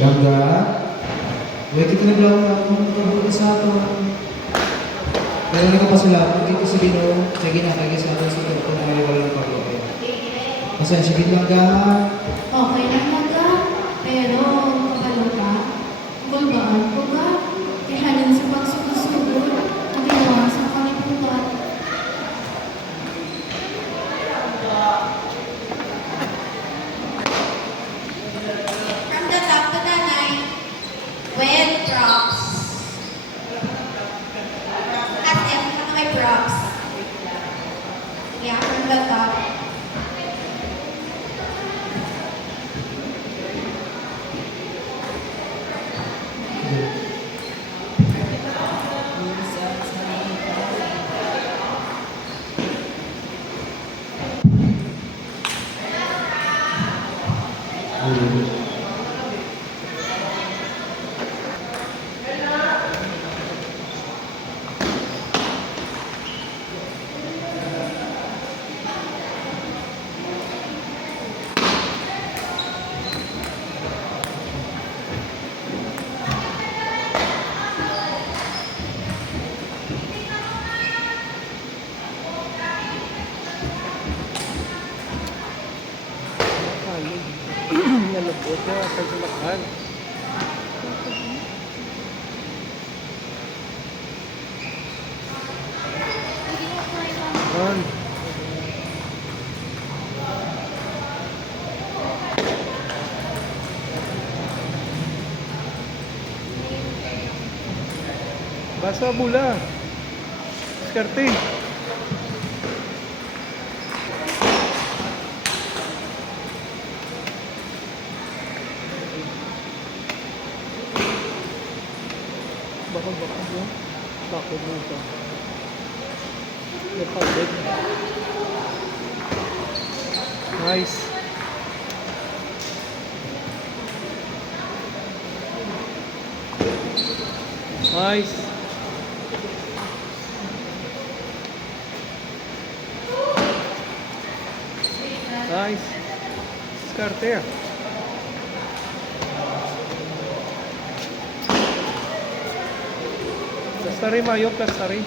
Langga. Wait, ito naglaw na kung magkabuti sa ato. Pero hindi ko pa sila. Dito sa Bino, sige na, kaya sa ato sa ito kung maliwala ng pag-ibig. Pasensya din Langga. Okay lang naga, pero kapalo ka, bulbaan ko ka, ihalin sa pagsukusugod, ang ginawa sa kaliputan. From the top to the line, with props. As if mga may props. Yeah, from the top. Nalabot na sa sulakan. Ron. Basa bula. Diskarte. Bakod mo. Bakod mo ito. Napagod. Nice. Nice. Nice. Diskarte. Plastari Mayo, plastari.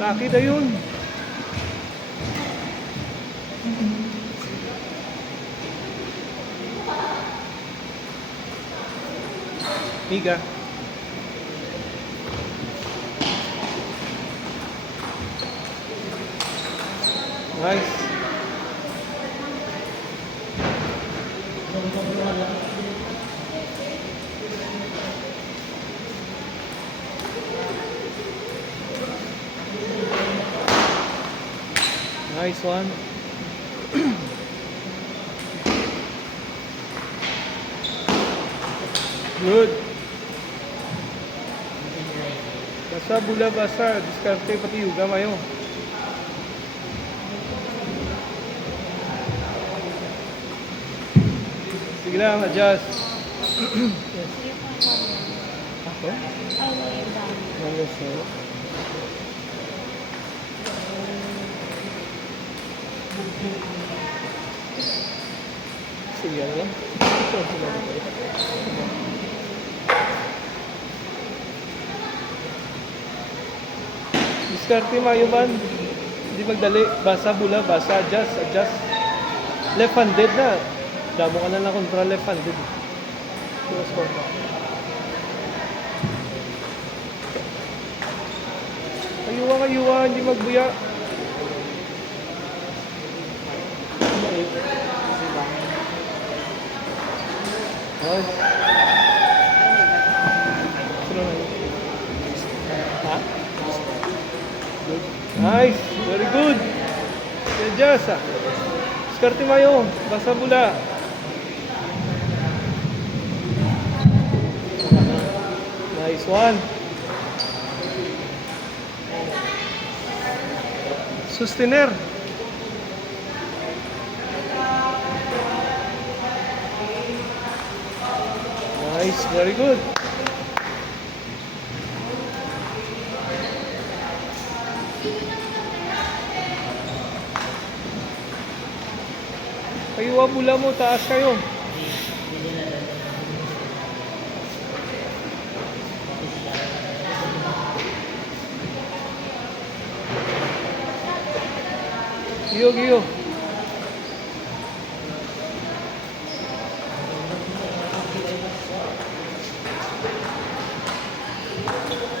Taki na yun. Miga. Nice. Nice one. Good. Basa bula basa. Diskarte pati yuga mayo. Sige lang, adjust. Yes. Ako? Yes, sir. Sige lang. Diskarte mayo man. Hindi magdali. Basa bula, basa, adjust, adjust. Left-handed na. Damo ka na lang kontra left-handed. Score ka. Kayuwa, hindi magbuya. Nice. Ha? Good. Nice. Very good. Adjust. Diskarte mayo. Basa bula. Nice one. Sustainer. Nice, very good. Iwa bula mo, taas kayo. Giyo, giyo.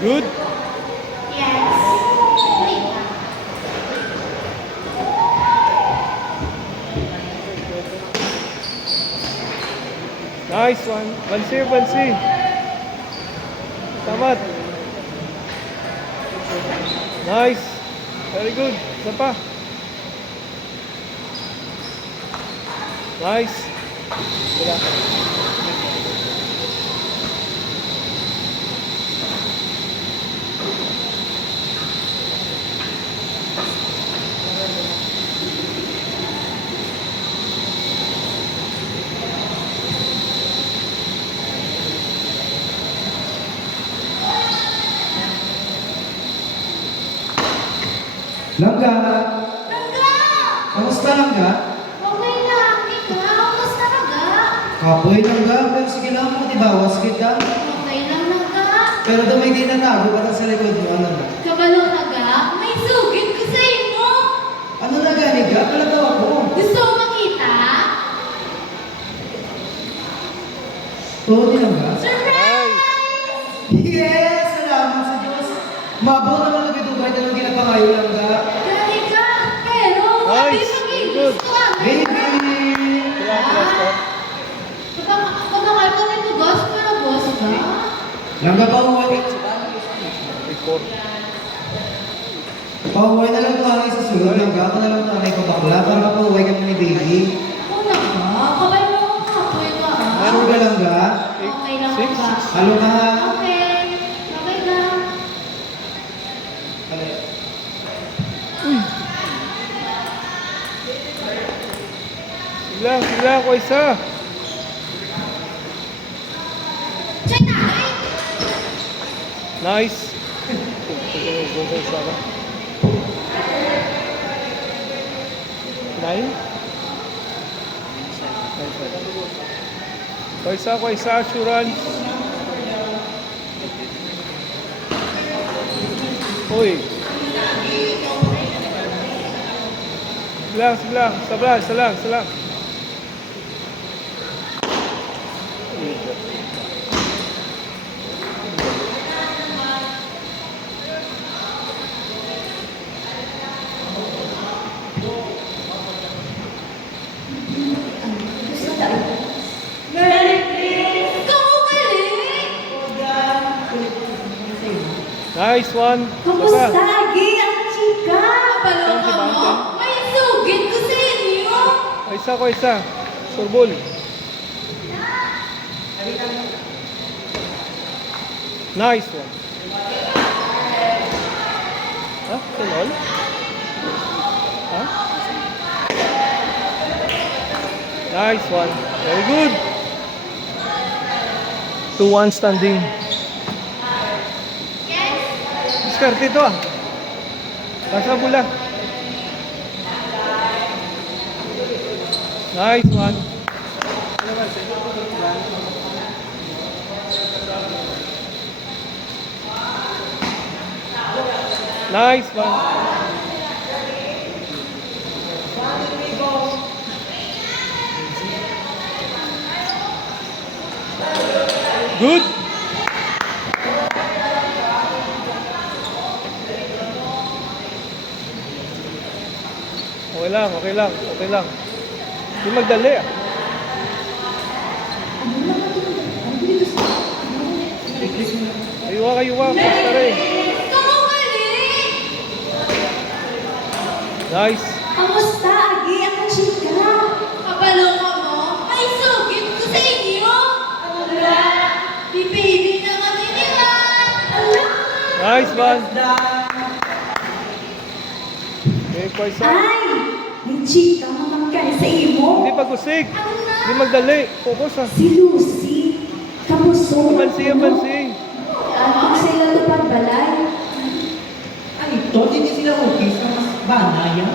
Good. Yes. Nice one. Bansi, bansi. Tamat. Nice. Very good. Isa pa. Nice. Wala. Langga! Langga! Kamusta langga? Okay lang. Ikaw, kamusta ka ga? Kapoy langga, pero sige lang mo, di bawas kita. Okay lang Langga. Pero daw may tinatago pa sa likod mo, ano na? Kabalo ka ga? May sugid ko sa imo. Ano na gani ka? Kalataw ako. Gusto mo makita? Oo, di langga. Surprise! Yes! Salamat sa Diyos! Mabaw naman ang bitubay na lang ginapangayo langga. Dali ka! Pero, Nice. Good. gusto ka. Baby! Kaya, last one. Pagkakal ko rin tugas para boss ka. Langga pa uwi. Record. Pauwi na lang ito ang isa sulod langga. Ako na lang ito ang may pabakla para mapauwi ka mo ni baby. Ako na ba? Kabay mo ako kapoy ka ah. Ano ka langga? Okay lang Six. ba? Halo ka ha? Okay. Okay lang. Sila, ko isa. Check na! Nice. Nine? Ko isa, assurance. Uy. Salang. Ikaw galing! Nice one. Kamusta, Isa pa. Agi? Ang chika! Kapalo ka mo? May sugid ko sa inyo! Ko isa. Surbol. Nice one. Ha? Tunol? Ha? Nice one. Very good. 2-1 standing. Yes! Diskarte ito ah. Basta bula. Nice one. Nice one. Good. Okay lang. Hindi magdali ah. Ayuwa, basta rin. Ikaw galing! Nice. Kamusta, Agi? Ang chika! Kapalo ka mo? May sugid ko sa inyo! Ala! Baby naman nila! Ala! Nice one. Okay, po isa. Ay! Yung chika naman ka sa imo. Hindi pagkusig. Hindi magdali. Focus ah. Si Lucy. Kamuso. Abansi. Kung sila ito pagbalay. Ay, ito, hindi sila okay sa mas banaya.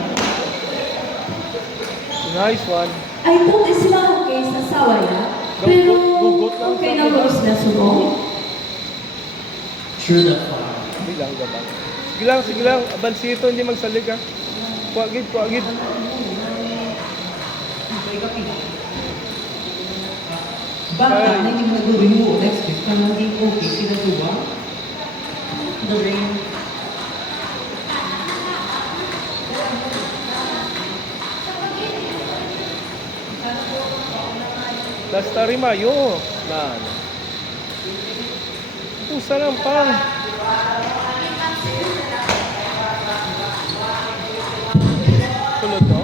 Nice one. Ay, kung di sila okay sa sawaya, pero Gugot lang okay sa na ko sila subong. Sure na pa. Hindi lang gabang. Sige lang. Abansito, hindi magsalig ha. Kuwagid. Bakit Ay. na hindi mo nag-remove next week para maging okay sila diba? The rain. Basta rimayo. Man. Pusa lang pang. Sunod no?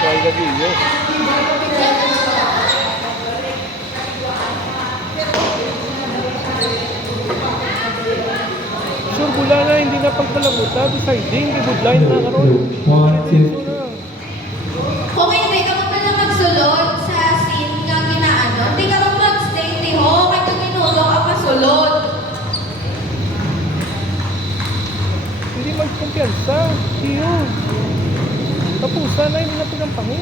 Kuhay gabi yun. Sure, bula na, hindi na pagpalabuta. Deciding, ibudlay na karon. Kung hindi ka pa pala magsulod sa scene nga ginaano, hindi ka pa mag-stay tiho, kaya ka ginulo ang masulod. Hindi magkumpiyansa. Tiyo. Tapusan na, hindi na pinampango.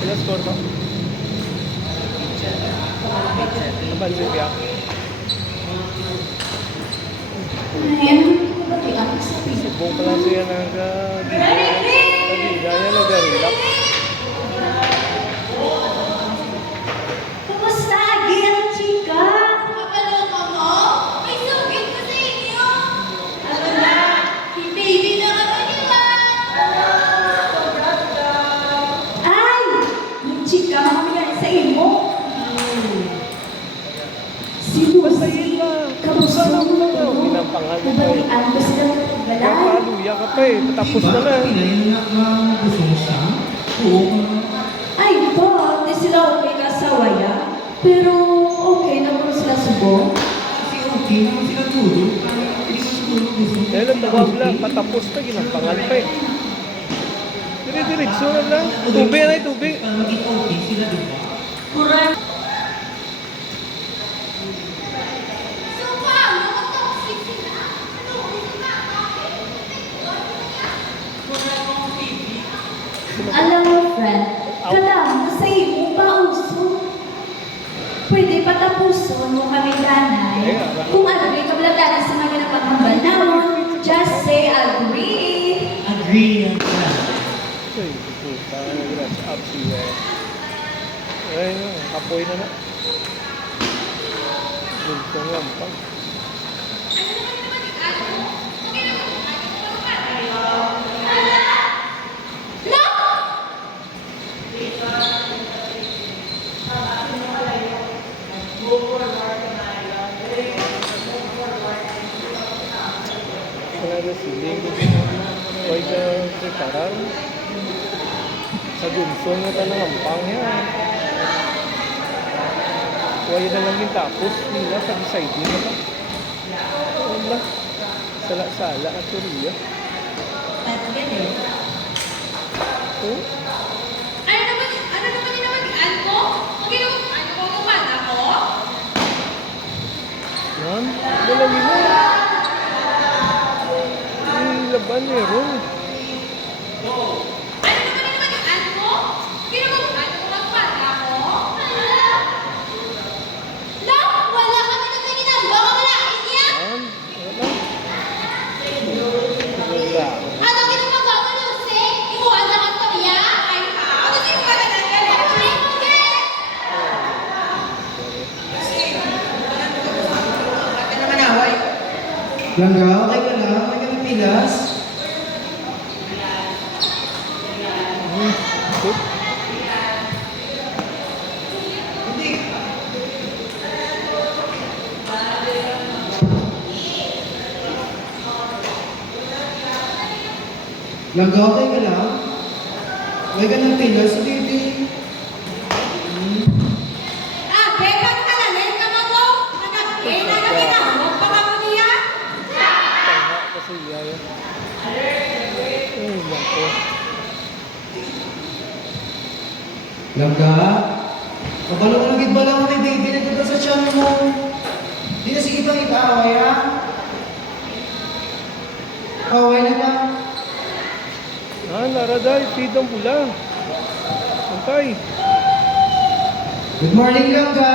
Ilan score ba? Nabansin kaya? Ayan, bakit ang sabi? Subong pa lang siya nag-gila niya, nag-relax. Kumusta, Agi, ang chika? Kapaloka mo? May sugit ko sa inyo. Ano na? Baby na kami nila. Ay! Yung chika, mamamigay sa imo. Si Lucy, kamusta mo na to? Pinampangan mo pa eh. Nabalian ko sila ng Kaya balay. paluya ka pa eh. Tapos na na. Pinayin na gusto mo siya? Oo. Ay, po, di sila okay ka sa waya. Pero okay na kung sila subong. Kasi okay naman sila tulo. Hindi mo siguro gusto mo. Dahil ang tawag lang, patapos na, ginampangan pa eh. Dire-diretso na lang. Tubig na tubig. Para maging okay sila diba? Suka, mga toxic sila. Ano, hindi na Alam mo, friend, kailangan mo sa imo pauso. Pwede patapuson mo kami danay. Kung agree ka wala tayo sa mga napaghambal namon, just say agree. Agree yan ka. Ay, puta. Grass up siya. Ay, apoy na na. Gusto nga lampang. Wala na siling. Huwag ka preparar. Sa gunsong na talagang lampang yan. Huwag na lang yung tapos nila sa deciding na ba? Wala. Sala-sala at suriya. Oh? Ano naman yung namalian ko? Ano ko kumana ko? Yan. Wala nila. Yung laban meron. Ano naman yung namalian ko? Ano ko magpana ko? La, wala kami na ginagawa ka malain niya. Yan. Wala. Wala. Ano ginagawa mo, Lucy? Imuha na ka niya? Ay, ano sa'yo ka na Langga, okay ka lang? May kami pilas? Good. Langga, okay ka lang? May ka ng pilas, baby. Ah, bekang kalamin ka mo mo? Anak, na ginawag pa ka mo niya? Tanga kasi yaya. Ay, nako. Langga, kabalo ko nagit ba lang may baby na dito sa tiyan mo? Di na sige pang ikaaway, ha? Away na ba? Ah, naraday. feed ang pula. Antay. Good morning, Langga!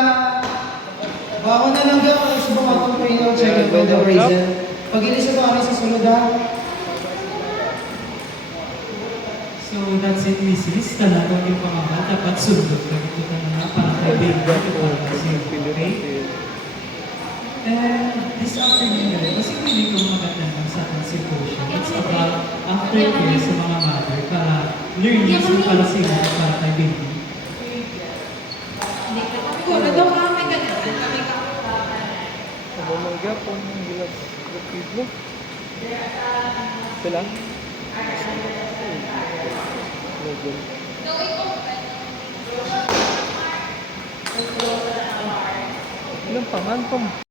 Bako na Langga, kung sa mga itong trainer, check it by the reason. Pag-ilis na kami sa sunod ha. So that's it, Mrs. Talagang yung pamahal, dapat sundot. Nagitutan na nga para kay Baby at para kasi okay? And this afternoon na rin, kasi pwede kong maganda lang sa ating symposium. It's about aftercare sa mga mother para learnings yung para sila at para kay Baby. Siguro daw kami ganun. Kami ka. Ano mang gapon, gilap feed mo. Sila? Ilang pa man, Tom?